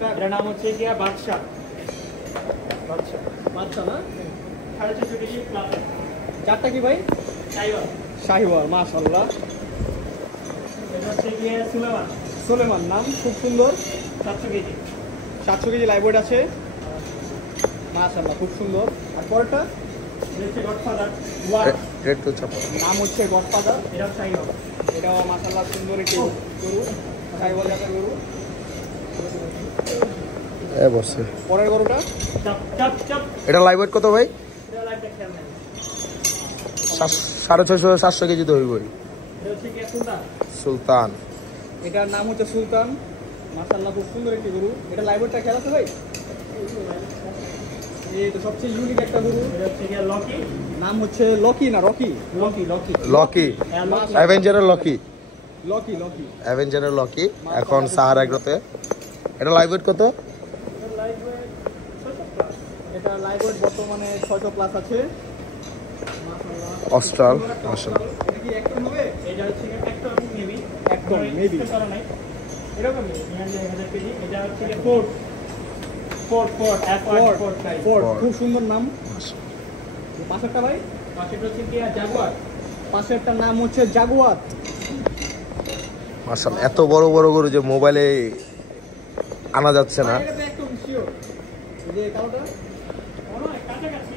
এটার নাম হচ্ছে গিয়া বাদশা। বাদশা বাচ্চা না? 6.5 কেজি প্লাস। চারটা কি ভাই? শাহিওয়াল। শাহিওয়াল, মাশাআল্লাহ। এটা হচ্ছে গিয়ে সুলেমান। সুলেমান নাম, খুব সুন্দর। 700 কেজি। 700 কেজি লাইভ ওয়েট আছে, মাশাআল্লাহ, খুব সুন্দর। আর পরেরটা এটা হচ্ছে গডফাদার। রেড তো চাপা। নাম হচ্ছে গডফাদার। এটা শাহিওয়াল। এটাও মাশাআল্লাহ সুন্দর একটি গরু, শাহিওয়াল জাতের গরু। বসে পরের গরুটা চাপ চাপ চাপ। এটা লাইভ ওয়েট কত ভাই? এটা লাইভটা খেয়াল নেই। 650-700 কেজি তো হইবই। এটা হচ্ছে গিয়ে সুলতান। সুলতান। এটার নাম হচ্ছে সুলতান, মাশাআল্লাহ, খুব সুন্দর একটি গরু। এটা লাইভ ওয়েটটা খেয়াল আছে ভাই? এই তো সবচেয়ে ইউনিক একটা গরু। এটা হচ্ছে গিয়ে লকি। নাম হচ্ছে লকি না রকি? Loki Loki. লকি, হ্যাঁ, লকি। অ্যাভেঞ্জারের লকি। লকি লকি অ্যাভেঞ্জারের লকি এখন সাহারা এগ্রোতে। এটা লাইভ ওয়েট কত? এটা লাইভ ওয়েট 600 প্লাস। এটা লাইভ ওয়েট বর্তমানে 600 প্লাস আছে, মাশাআল্লাহ। অস্ট্রাল, মাশাআল্লাহ। এটা কি এক টন হবে? এটা হচ্ছে গিয়ে একটা মেবি। এক টন মেবি। করা নাই। এরকম 1000 কেজি। এটা হচ্ছে গিয়ে fort F1 fort size. Ford, খুব সুন্দর নাম। পাশেরটা ভাই? পাশেরটা হচ্ছে গিয়ে জাগুয়ার। পাশেরটার নাম হচ্ছে জাগুয়ার। মাশাআল্লাহ, এত বড় বড় গরু যে মোবাইলে আনা যাচ্ছে না। এটা তো একদম শিওর। এই যে কালোটা ওনা কাছাকাছি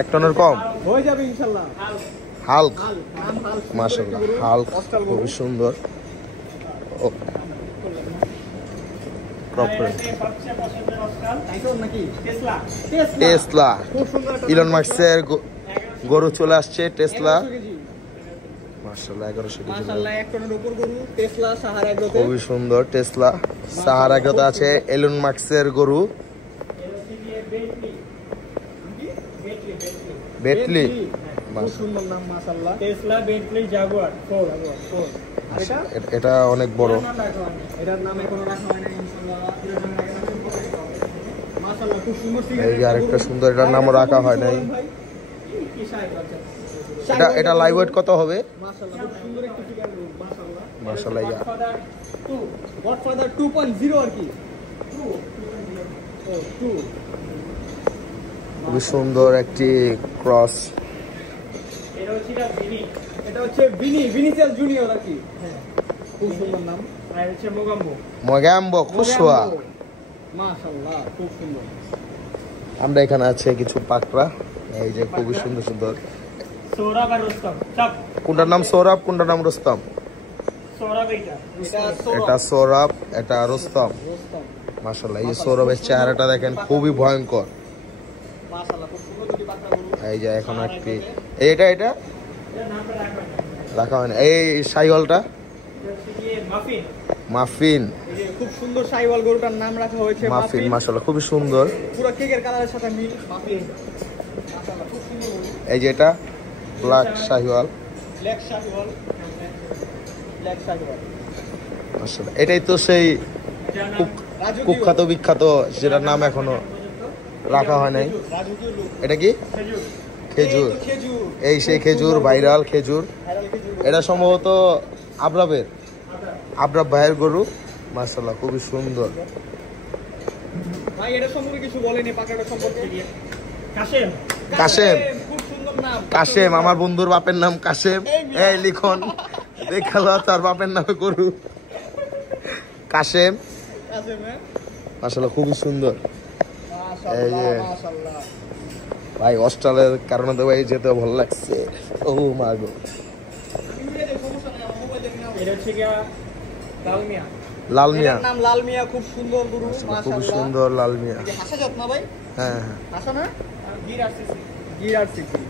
1 টনের কম হয়ে যাবে ইনশাআল্লাহ। হাল্ক, নাম হাল্ক, মাশাআল্লাহ, হাল্ক খুব সুন্দর। ও ক্রপ করে সবচেয়ে পছন্দের অস্ট্রাল টাইটন নাকি? টেসলা। টেসলা। খুব সুন্দর একটা ইলন মাস্কের গরু চলে আসছে, টেসলা। 1100 কেজি। মাশাআল্লাহ, 1100 কেজি। মাশাআল্লাহ, এক টনের উপর গরু, টেসলা সাহারা এগ্রোতে। খুবই সুন্দর টেসলা। সাহারা এগ্রোতে আছে ইলন মাস্কের গরু। এর হচ্ছে গিয়ে বেন্টলি। বেটলি। খুব সুন্দর নাম, মাশাআল্লাহ। Tesla, Bentley, Jaguar, Ford. আর এটা? এটা অনেক বড়। এটার নাম এখনো রাখা হয় না ইনশাআল্লাহ। মাশাআল্লাহ, খুব সুন্দর সিগনেচার। এই যে আরেকটা সুন্দর, এটার নামও রাখা হয় নাই। কি সাইজ আছে? এটা লাইভ ওয়েট কত হবে? মাশাআল্লাহ, খুব সুন্দর একটি ফিগার, মাশাআল্লাহ। মাশাআল্লাহ, গডফাদার 2। গডফাদার 2.0 আর কি? 2 খুবই সুন্দর একটি ক্রস। এটা হচ্ছে গিয়ে ভিনি। এটা হচ্ছে ভিনিসিয়াস জুনিয়র আর কি? হ্যাঁ, খুব সুন্দর নাম। আর হচ্ছে মোগাম্বো। মগাম্বো খুশওয়া। মাশাআল্লাহ, খুব সুন্দর। আমরা এখানে আছে কিছু পাকড়া, এই যে খুবই সুন্দর সুন্দর। সৌরভ আর রুস্তম। চাপ। কোনটার নাম সৌরভ, কোনটার নাম রুস্তম? সৌরভ এইটা। এটা সৌরভ, এটা রুস্তম। রোস্তম। মাশাআল্লাহ, এই যে সৌরভের চেহারাটা দেখেন, খুবই ভয়ঙ্কর। মাশাআল্লাহ, খুব সুন্দর দুটি পাকড়া গরু। এই যে এখন একটি এটা এটার নামটা রাখবেন না। রাখা হয় না। এই শাহিওয়ালটা এটা হচ্ছে গিয়ে মাফিন। মাফিন। এই যে খুব সুন্দর শাহিওয়াল গরুটার নাম রাখা হয়েছে মাফিন, মাশাআল্লাহ, খুবই সুন্দর। পুরো কেকের কালারের সাথে মিল। মাফিন, মাশাআল্লাহ, খুব সুন্দর গরু। এই যে এটা black Sahiwal, black Sahiwal, black Sahiwal. মাশাআল্লাহ। এটাই তো সেই এটার নাম রাজকীয় কুখ্যাত বিখ্যাত, যেটার নাম এখনো রাখা হয় নাই। রাজকীয় লোক। এটা কি? খেজুর। খেজুর। এই তো খেজুর। এই সেই খেজুর, ভাইরাল খেজুর। ভাইরাল খেজুর। এটা সম্ভবত আবরাবের, আবরাব ভাইয়ের গরু। মাশাআল্লাহ, খুবই সুন্দর। ভাই এটা সম্পর্কে কিছু বলেনি, পাকড়াটা সম্পর্কে। কাশেম। কাশেম। খুব সুন্দর নাম। কাশেম, আমার বন্ধুর বাপের নাম কাশেম। এই লিখন দেখালো তার বাপের নামে গরু কাশেম। কাশেম, হ্যাঁ? মাশাআল্লাহ, খুবই সুন্দর। এই যে মাশাআল্লাহ, মাশাআল্লাহ। ভাই অস্ট্রালের কারণে তো ভাই যেতে ভালো লাগছে। ও মা গো। সমস্যা নেই, আমার মোবাইল দেখে নাও। এটা হচ্ছে গিয়ে লালমিয়া। লাল মিয়া, এটার নাম লাল মিয়া, খুব সুন্দর গরু, খুবই মাশাআল্লাহ। সুন্দর লাল মিয়া। এই যে হাসা জাত না ভাই? হ্যাঁ হ্যাঁ। হাসা না? গির আসতেছে। গির আর সিকি।